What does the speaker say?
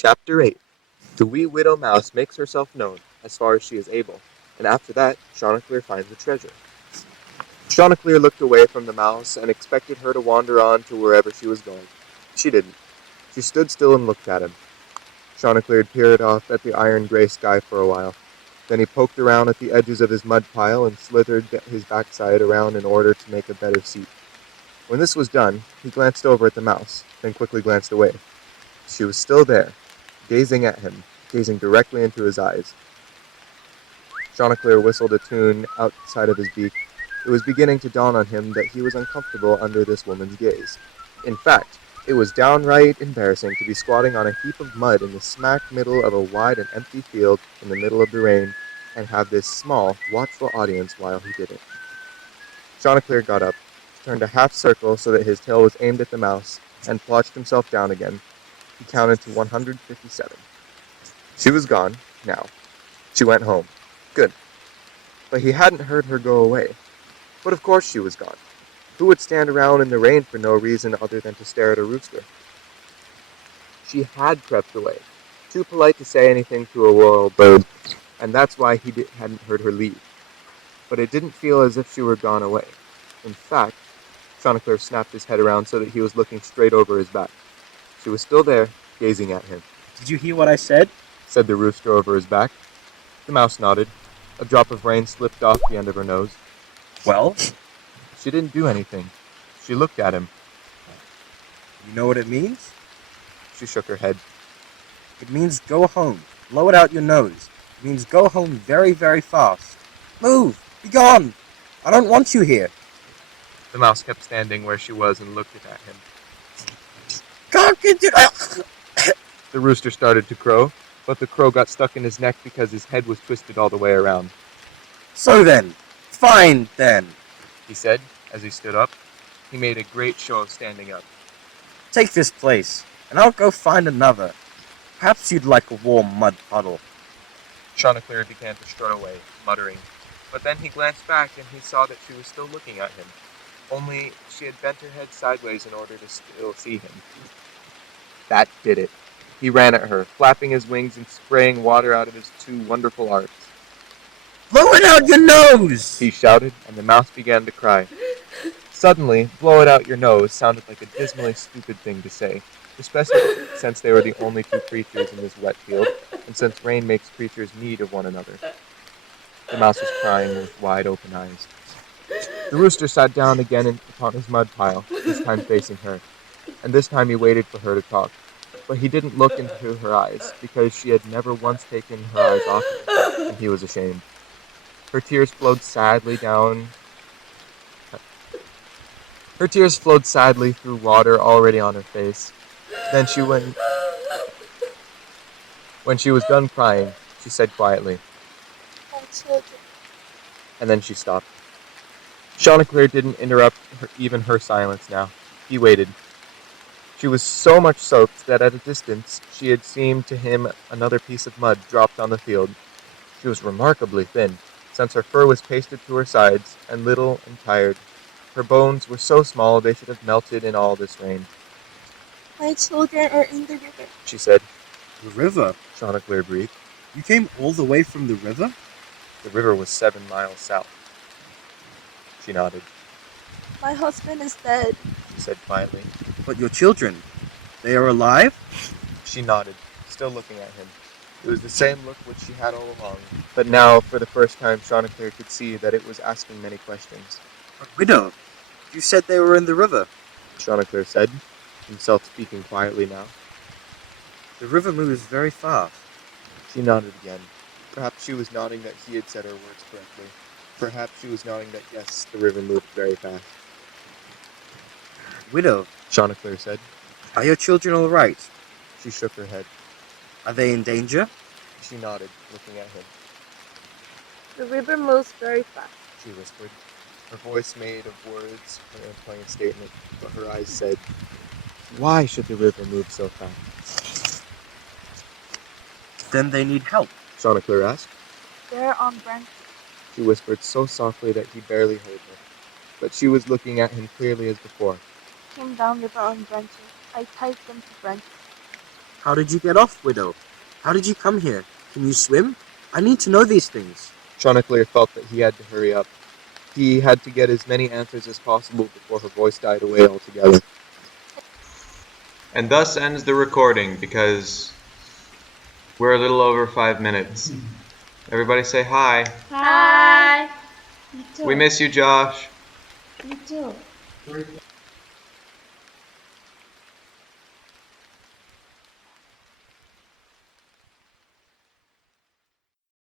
Chapter 8. The wee widow mouse makes herself known, as far as she is able, and after that, Chanticleer finds the treasure. Chanticleer looked away from the mouse and expected her to wander on to wherever she was going. She didn't. She stood still and looked at him. Chanticleer peered off at the iron-gray sky for a while. Then he poked around at the edges of his mud pile and slithered his backside around in order to make a better seat. When this was done, he glanced over at the mouse, then quickly glanced away. She was still there, gazing at him, gazing directly into his eyes. Chanticleer whistled a tune outside of his beak. It was beginning to dawn on him that he was uncomfortable under this woman's gaze. In fact, it was downright embarrassing to be squatting on a heap of mud in the smack middle of a wide and empty field in the middle of the rain, and have this small, watchful audience while he did it. Chanticleer got up, turned a half circle so that his tail was aimed at the mouse, and plunged himself down again. He counted to 157. She was gone, now. She went home. Good. But he hadn't heard her go away. But of course she was gone. Who would stand around in the rain for no reason other than to stare at a rooster? She had crept away, too polite to say anything to a royal bird, and that's why he hadn't heard her leave. But it didn't feel as if she were gone away. In fact, Chanticleer snapped his head around so that he was looking straight over his back. She was still there, gazing at him. "Did you hear what I said?" said the rooster over his back. The mouse nodded. A drop of rain slipped off the end of her nose. "Well?" She didn't do anything. She looked at him. "You know what it means?" She shook her head. "It means go home. Blow it out your nose. It means go home very, very fast. Move! Be gone! I don't want you here." The mouse kept standing where she was and looked at him. "Can't get it!" The rooster started to crow, but the crow got stuck in his neck because his head was twisted all the way around. "So then, fine then," he said, as he stood up. He made a great show of standing up. "Take this place, and I'll go find another. Perhaps you'd like a warm mud puddle." Chanticleer began to strut away, muttering. But then he glanced back and he saw that she was still looking at him. Only she had bent her head sideways in order to still see him. That did it. He ran at her, flapping his wings and spraying water out of his two wonderful arms. "Blow it out your nose!" he shouted, and the mouse began to cry. Suddenly, blow it out your nose sounded like a dismally stupid thing to say, especially since they were the only two creatures in this wet field, and since rain makes creatures need of one another. The mouse was crying with wide open eyes. The rooster sat down again upon his mud pile, this time facing her, and this time he waited for her to talk. But he didn't look into her eyes, because she had never once taken her eyes off him, and he was ashamed. Her tears flowed sadly through water already on her face. Then when she was done crying, she said quietly, "My children." And then she stopped. Chanticleer didn't interrupt even her silence now. He waited. She was so much soaked that at a distance she had seemed to him another piece of mud dropped on the field. She was remarkably thin, since her fur was pasted to her sides, and little and tired. Her bones were so small they should have melted in all this rain. "My children are in the river," she said. "The river?" Chanticleer breathed. "You came all the way from the river?" The river was 7 miles south. She nodded. "My husband is dead," she said quietly. "But your children, they are alive?" She nodded, still looking at him. It was the same look which she had all along, but now, for the first time, Chanticleer could see that it was asking many questions. "But widow, you said they were in the river," Chanticleer said, himself speaking quietly now. "The river moves very fast." She nodded again. Perhaps she was nodding that he had said her words correctly. Perhaps she was nodding that yes, the river moved very fast. "Widow," Chanticleer said. "are your children all right? She shook her head. Are they in danger?" She nodded, looking at him. "The river moves very fast." She whispered. Her voice made of words her plain statement, but her eyes said, "Why should the river move so fast?" "Then they need help." Chanticleer asked. "They're on branches." She whispered so softly that he barely heard her, but she was looking at him clearly as before. "Came down river on branches. I tied them to branches." How did you get off, Widow? How did you come here? Can you swim? I need to know these things. Chanticleer felt that he had to hurry up. He had to get as many answers as possible before her voice died away altogether. And thus ends the recording because we're a little over 5 minutes. Everybody say hi. Hi. Me too. We miss you, Josh. Me too.